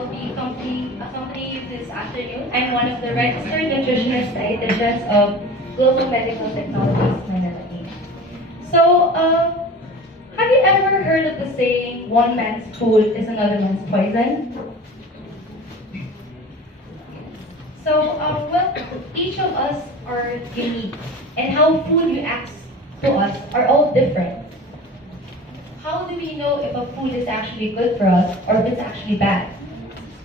I'll be accompanying you this afternoon. I'm one of the registered nutritionist dietitians of Global Medical Technologies, Manila. So, have you ever heard of the saying, one man's food is another man's poison? So, well, each of us are unique, and how food reacts to us are all different. How do we know if a food is actually good for us or if it's actually bad?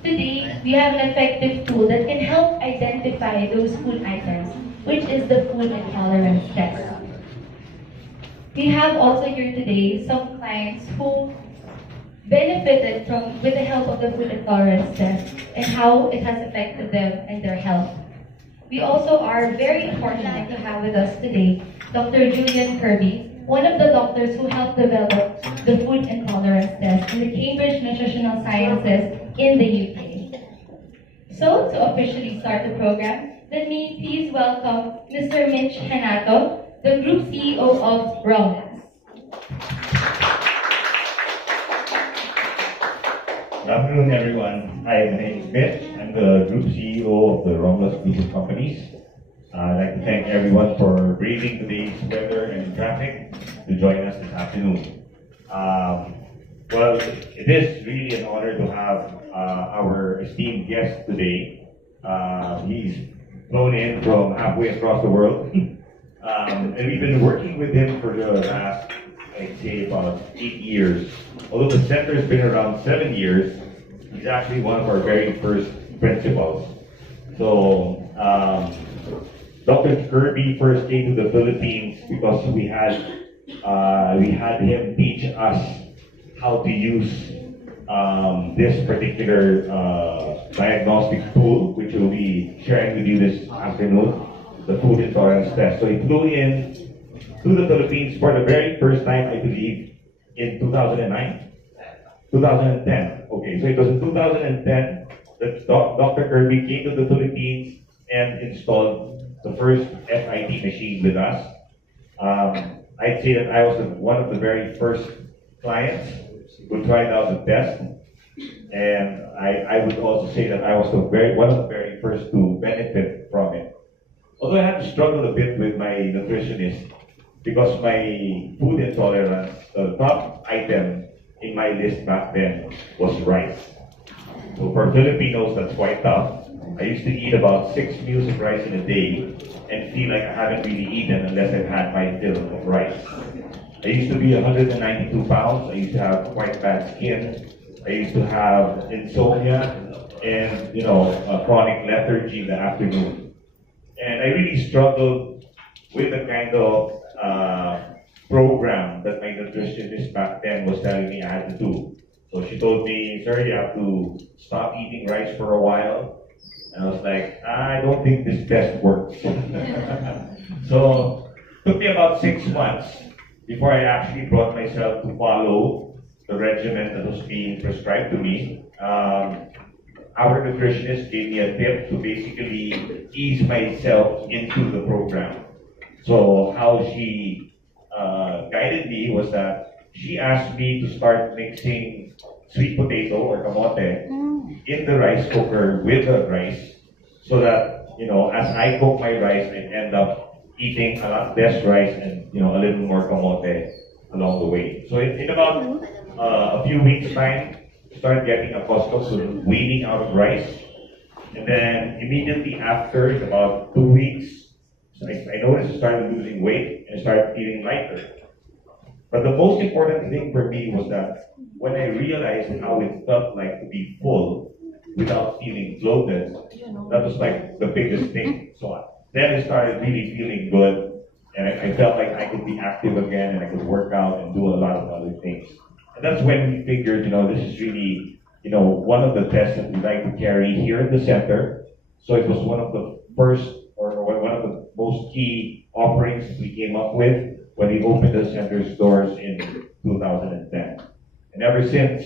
Today, we have an effective tool that can help identify those food items, which is the food intolerance test. We have also here today some clients who benefited from with the help of the food intolerance test and how it has affected them and their health. We also are very fortunate to have with us today Dr. Julian Kirby, one of the doctors who helped develop the food intolerance test in the Cambridge Nutritional Sciences in the UK. So, to officially start the program, let me please welcome Mr. Mitch Hanato, the Group CEO of Romance. Good afternoon, everyone. Hi, my name is Mitch. I'm the Group CEO of the Romulus Group of Companies. I'd like to thank everyone for braving today's weather and traffic to join us this afternoon. Well, it is really an honor to have our esteemed guest today. He's flown in from halfway across the world. And we've been working with him for the last, I'd say, about 8 years. Although the center has been around 7 years, he's actually one of our very first principals. So, Dr. Kirby first came to the Philippines because we had him teach us how to use this particular diagnostic tool, which we'll be sharing with you this afternoon, the food intolerance test. So he flew in to the Philippines for the very first time, I believe, in 2009? 2010. Okay, so it was in 2010 that Dr. Kirby came to the Philippines and installed the first FIT machine with us. I'd say that I was one of the very first clients who tried out the test, and I would also say that I was one of the very first to benefit from it. Although I had to struggle a bit with my nutritionist because my food intolerance, the top item in my list back then was rice. So for Filipinos, that's quite tough. I used to eat about 6 meals of rice in a day and feel like I haven't really eaten unless I've had my fill of rice. I used to be 192 pounds. I used to have quite bad skin. I used to have insomnia and, chronic lethargy in the afternoon. And I really struggled with the kind of program that my nutritionist back then was telling me I had to do. So she told me, sir, you have to stop eating rice for a while. And I was like, I don't think this test works. So it took me about 6 months before I actually brought myself to follow the regimen that was being prescribed to me. Our nutritionist gave me a tip to basically ease myself into the program. So how she guided me was that she asked me to start mixing sweet potato or kamote in the rice cooker with the rice, so that as I cook my rice, I end up eating a lot less rice and a little more kamote along the way. So in about a few weeks' time, started getting accustomed to weaning out of rice, and then immediately after, in about 2 weeks, I noticed I started losing weight and started feeling lighter. But the most important thing for me was that when I realized how it felt like to be full without feeling bloated, that was like the biggest thing. So then I started really feeling good, and I felt like I could be active again and I could work out and do a lot of other things. And that's when we figured, this is really, one of the tests that we like to carry here at the center. So it was one of the first or one of the most key offerings we came up with when we opened the center's doors in 2010. And ever since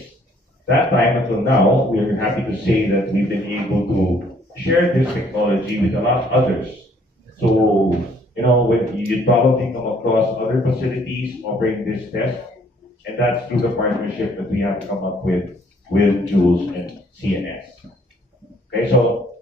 that time until now, we are happy to say that we've been able to share this technology with a lot of others. So, when you probably come across other facilities offering this test, and that's through the partnership that we have come up with Jules and CNS. Okay, so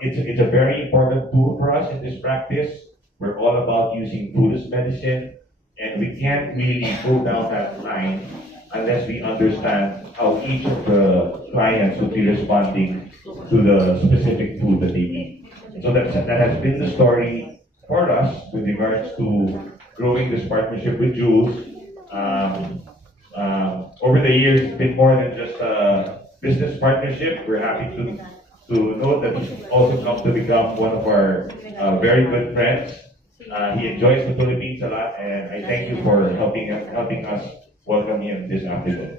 it's a very important tool for us in this practice. We're all about using food as medicine, and we can't really go down that line unless we understand how each of the clients would be responding to the specific food that they eat. So that has been the story for us with regards to growing this partnership with Jules. Over the years, it's been more than just a business partnership. We're happy to note that he's also come to become one of our very good friends. He enjoys the Philippines a lot, and I thank you for helping us welcome him this afternoon.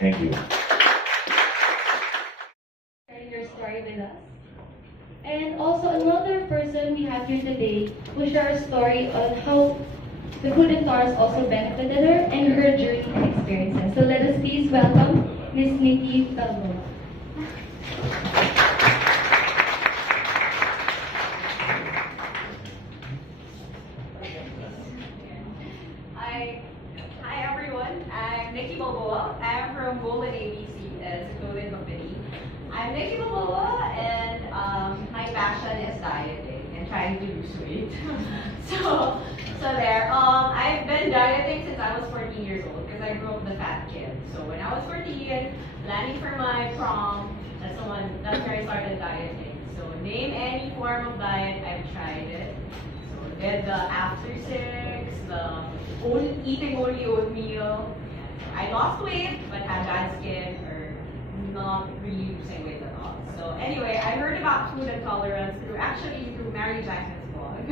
Thank you. Sharing your story with us. And also another person we have here today will share a story on how the food and tours also benefited her and her journey and experiences. So let us please welcome Miss Nikki Calvo. Hi everyone. I'm Nikki Balboa. I'm from Golden ABC as a clothing company. I'm Nikki Balboa, and my passion is dieting and trying to lose weight. so there. I've been dieting since I was 14 years old because I grew up the fat kid. So when I was 14, planning for my prom, that's where I started dieting. So name any form of diet, I've tried it. So did the after six, the eating only oatmeal. I lost weight but had bad skin or not really losing weight at all. So anyway, I heard about food intolerance through Mary Jackson's blog.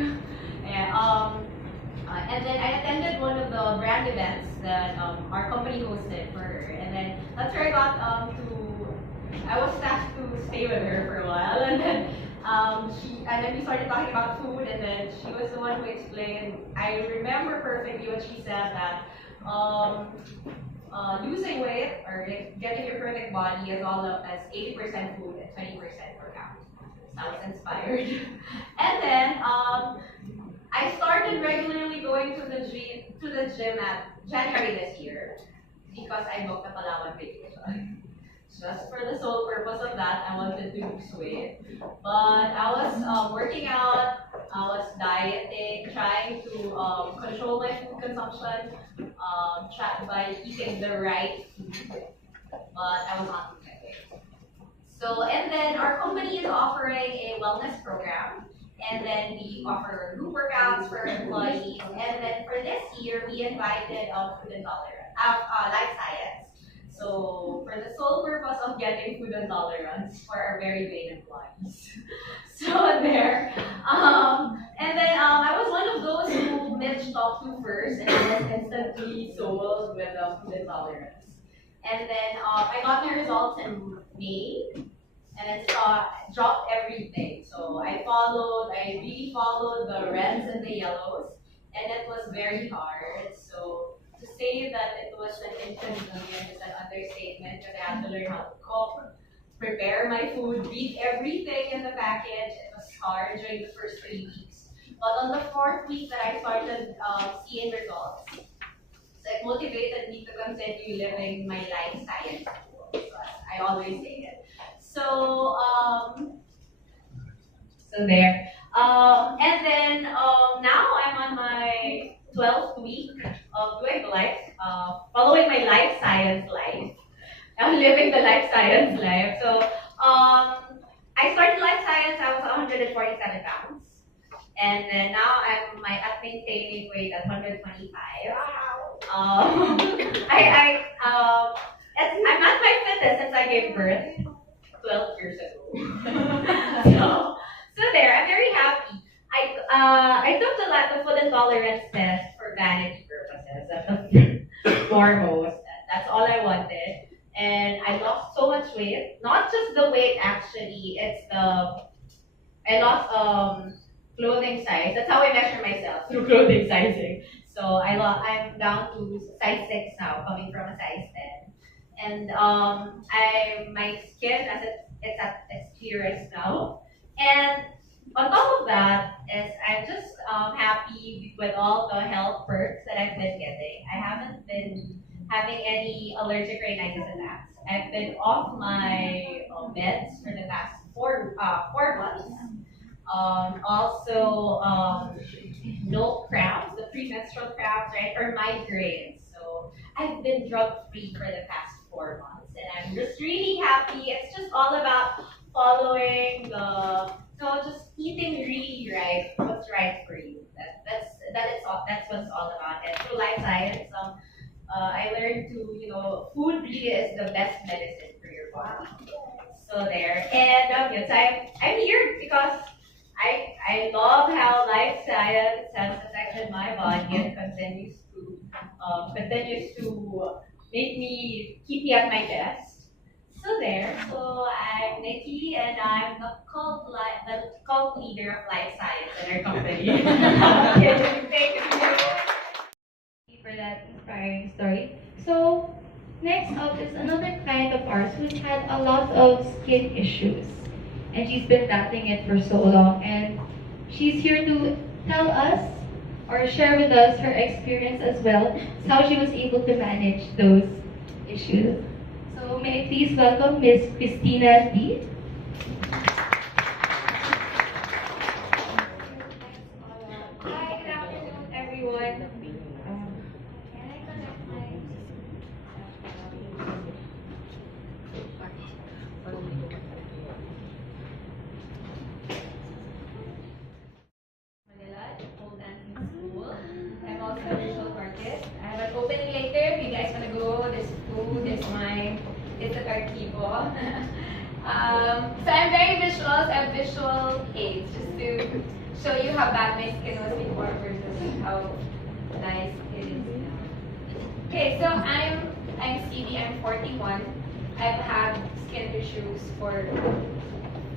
And then I attended one of the brand events that our company hosted for her. And then that's where I was asked to stay with her for a while. And then we started talking about food, and then she was the one who explained. I remember perfectly what she said, that losing weight or getting your perfect body is all up as 80% food and 20% workout. So I was inspired. And then I started regularly going to the gym at January this year because I booked a Palawan vacation. Just for the sole purpose of that, I wanted to lose weight. But I was working out, I was dieting, trying to control my food consumption by eating the right food. But I was not losing weight. So, and then our company is offering a wellness program. And then we offer group workouts for our employees. And then for this year, we invited food intolerance, life science. So for the sole purpose of getting food intolerance for our very vain employees. So there. And then I was one of those who Mitch talked to first and then instantly sold with food intolerance. And then I got my results in May. And it dropped everything. So I really followed the reds and the yellows, and it was very hard. So to say that it was an inconvenience is an understatement, because I had to learn how to cook, prepare my food, read everything in the package. It was hard during the first 3 weeks. But on the 4th week that I started seeing results, so it motivated me to continue living my life science school. So I always say it. So there. And then now I'm on my 12th week of doing following my life science life. I'm living the life science life. So I started life science, I was 147 pounds. And then now I'm maintaining weight at 125. Wow. I'm at my fittest since I gave birth 12 years ago. so there, I'm very happy. I took the food intolerance test for vanity purposes. That's the foremost. That's all I wanted. And I lost so much weight. Not just the weight actually, I lost clothing size. That's how I measure myself, through clothing sizing. So I'm down to size 6 now, coming from a size 10. And my skin, as it's at its clearest now. And on top of that is I'm just happy with all the health perks that I've been getting. I haven't been having any allergic rhinitis attacks. I've been off my meds for the past 4 months. Also, no cramps, the premenstrual cramps, right, or migraines. So I've been drug free for the past 4 months, and I'm just really happy. It's just all about following just eating really right, what's right for you. That's what it's all about. And through life science, I learned to, food really is the best medicine for your body. So there. And yes, I'm here because I love how life science has affected my body and continues to make me keep me at my best. So there. So I'm Nikki, and I'm the cult leader of life science in our company. Okay, thank you. For that inspiring story. So, next up is another client of ours who's had a lot of skin issues. And she's been battling it for so long. And she's here to tell us or share with us her experience as well, how she was able to manage those issues. So, may I please welcome Miss Christina D. Hi, good afternoon, everyone. Can I connect my Manila, pole dancing school. I'm also a visual artist. I have an opening later. If you guys wanna go, this food is mine. It's at Archivo. So I'm very visual. So I have visual aids just to show you how bad my skin was before versus how nice it is now. Okay, so I'm CD. I'm 41. I've had skin issues for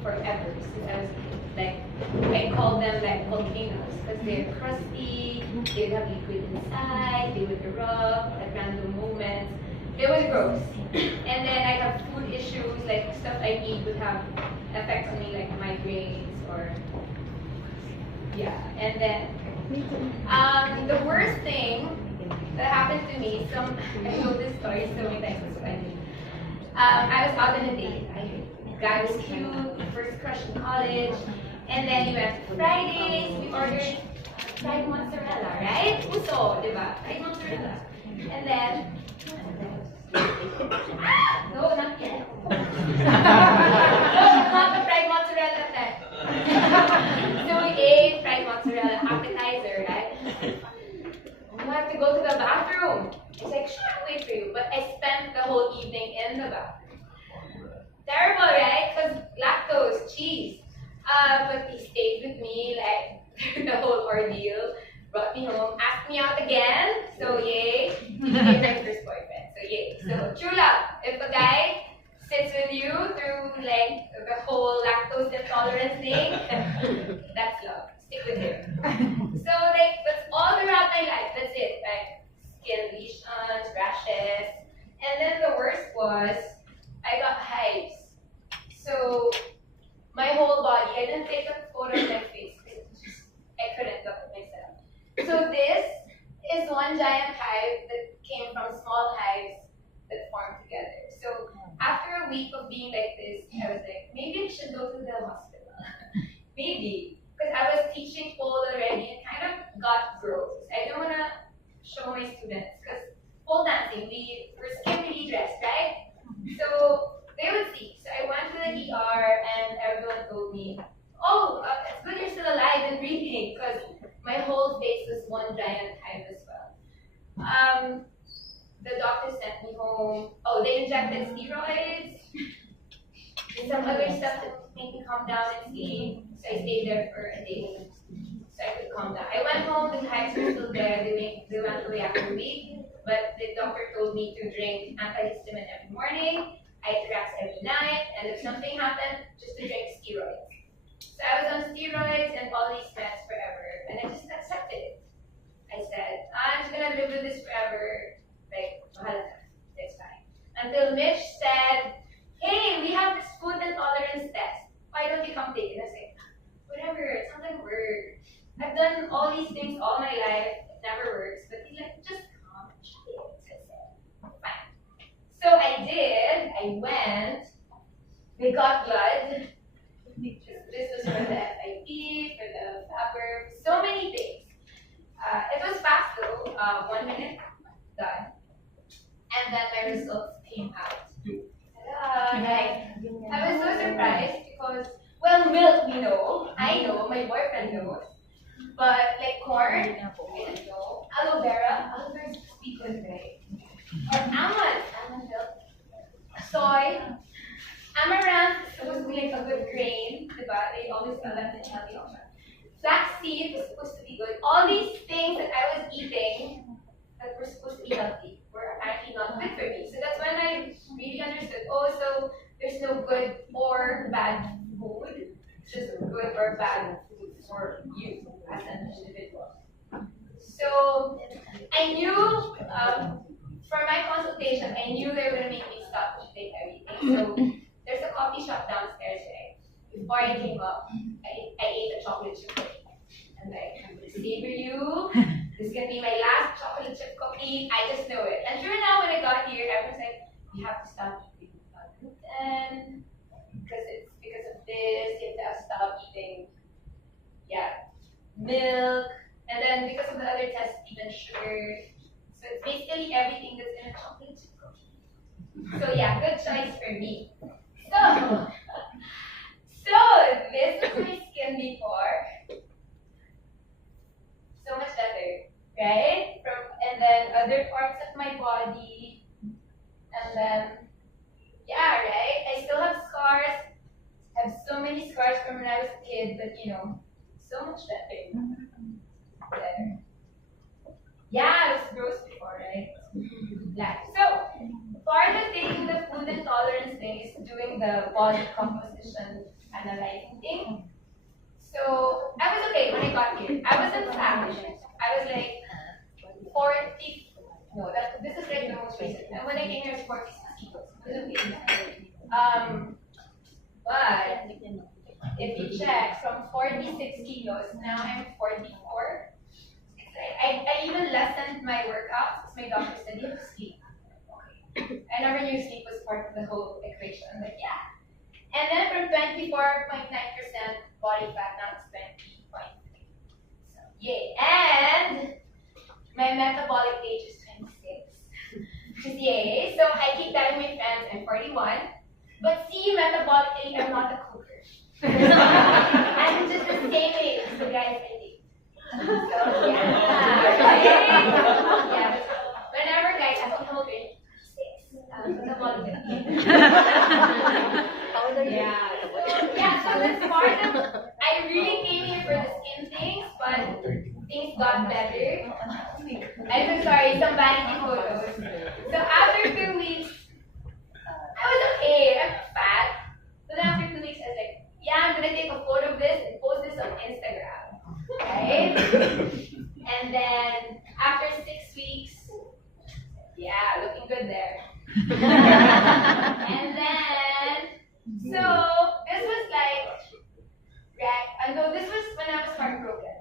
forever since I was a kid. Like, I call them like volcanoes because they're crusty, they would have liquid inside, they would erupt at random moments. It was gross. And then I have food issues, like stuff I eat would have effects on me, like migraines or yeah. And then the worst thing that happened to me, I told this story so many times, it's funny. I was out on a date. Guy was cute, first crush in college, and then we went to Fridays. We ordered fried mozzarella, right? Uso, diba? Fried mozzarella. And then, no, not yet. No, not the fried mozzarella then. So we ate fried mozzarella appetizer, right? You have to go to the bathroom. It's like, sure, I'll wait for you. But I spent the whole evening in the bathroom. Terrible, right? Because lactose, cheese. But he stayed with me like the whole ordeal, brought me home, asked me out again. So yay. He became my first boyfriend. So yay. So true love. If a guy sits with you through like the whole lactose intolerance thing, that's love. Stick with him. So like that's all throughout my life. That's it. Like skin lesions, rashes. And then the worst was I got hives. So my whole body, I didn't take a photo of my face because I couldn't look at myself. So this is one giant hive that came from small hives that formed together. So after a week of being like this, I was like, maybe I should go to the hospital. Maybe. Because I was teaching pole already and kind of got gross. I didn't want to show my students because pole dancing, we're skimpily dressed, right? So they would see. So I went to the ER and everyone told me, oh, it's good you're still alive and breathing because my whole face was one giant hive as well. The doctor sent me home. Oh, they injected steroids and some other stuff to make me calm down and sleep. So I stayed there for a day so I could calm down. I went home, the hives were still there. They went away after a week, but the doctor told me to drink antihistamine every morning. I ate rats every night, and if something happened, just to drink steroids. So I was on steroids and all these meds forever, and I just accepted it. I said, I'm just gonna live with this forever. Like, it's fine. Until Mitch said, hey, we have this food intolerance test. Why don't you come take it? I said, whatever, it's not gonna work. I've done all these things all my life, it never works. But he's like, just come, try it. So I said, fine. So I did. I went. We got blood. This was for the FIP, for the FAPR, so many things. It was fast though, 1 minute, done. And then my results came out. I was so surprised because, well, milk we know, I know, my boyfriend knows. But like corn, I didn't know. Aloe vera is supposed to be good, right? Or almond milk. Soy, amaranth is supposed to be like a good grain, diba? They always tell that in healthy option. Flaxseed was supposed to be good. All these things that I was eating that were supposed to be healthy were actually not good for me. So that's when I really understood, oh, so there's no good or bad food, it's just good or bad food for you as an individual. So I knew, from my consultation, I knew they were going to make me stop eating everything. So there's a coffee shop downstairs, right? Before I came up, I ate a chocolate chip cookie. And like, I'm going to savor you. This is going to be my last chocolate chip cookie. I just know it. And sure enough, when I got here, everyone's like, you have to stop eating gluten because it's because of this. You have to stop eating, milk. And then because of the other tests, even sugar. So it's basically everything that's in a chocolate chip cookie. So yeah, good choice for me. So this is my skin before. So much better, right? And then other parts of my body, and then right? I still have scars. I have so many scars from when I was a kid, but so much better. Better. Yeah, it was gross before, right? Black. So part of taking the food intolerance thing is doing the body composition analyzing thing. So I was okay when I got here. I wasn't fat. I was like 40. No, this is like the most recent. And when I came here, I was 46 kilos. It was okay. But if you check from 46 kilos, now I'm 44. I even lessened my workouts because my doctor said you have to sleep. Okay. I never knew sleep was part of the whole equation. I'm like, yeah. And then from 24.9% body fat, now it's 20.3. So, yay. And my metabolic age is 26. Which is yay. So I keep telling my friends I'm 41. But see, metabolically, I'm not a cougar. I'm just the same age as the guys I date. So, yeah. Whenever guys ask me how old are you? 6. Metabolically. So that's part of, I really came here for the skin things, but things got better. I'm so sorry, some vanity photos. So after 2 weeks, I was okay, I'm not fat. But then after 2 weeks, I was like, I'm gonna take a photo of this and post this on Instagram. Right? And then after 6 weeks, looking good there. And then, so this was like, this was when I was heartbroken.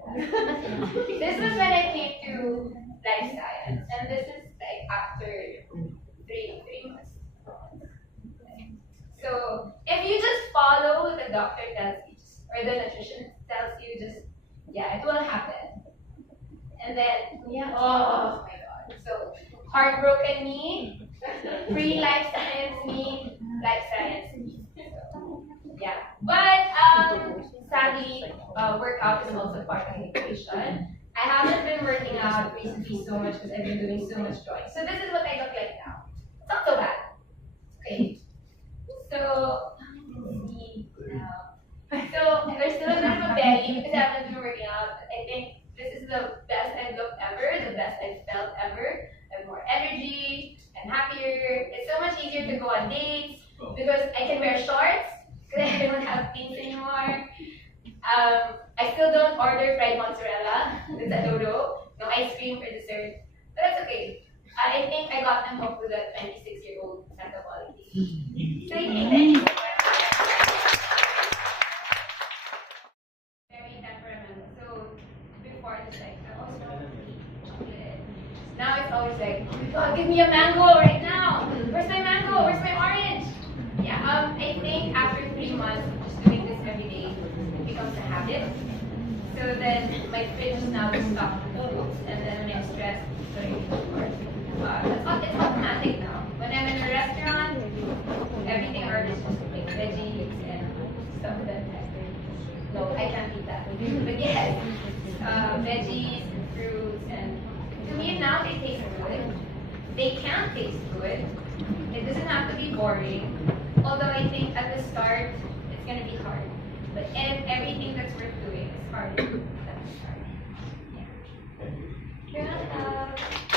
This was when I came to life science, and this is like after three months. So if you just follow what the doctor tells you, or the nutrition tells you, it will happen. And then, oh my God. So heartbroken me, pre-life science me, life science me. So, but sadly, workout is also part of the equation. I haven't been working out recently so much because I've been doing so much drawing. So this is what I look like now. It's not so bad. Okay. So, see now. So there's still a bit of a belly because I haven't been working out. I think this is the best I've looked ever, the best I've felt ever. I have more energy, I'm happier. It's so much easier to go on dates because I can wear shorts because I don't have things anymore. I still don't order fried mozzarella. It's a dodo. No ice cream for dessert. But that's okay. I think I got them up with a 26-year-old metabolic age. So thank you. Very temperamental. So before it's like, I always wanted to eat chocolate. Now it's always like, oh my God, give me a mango right now. Where's my mango? my fridge is now stocked with foods, and then when I'm stressed, so it's automatic now. When I'm in a restaurant, everything I order is just like veggies and stuff that no, I can't eat that. But yes, veggies, fruits, and to me now they taste good. They can taste good. It doesn't have to be boring. Although I think at the start it's gonna be hard. But everything that's worth doing is hard at the start. Yeah.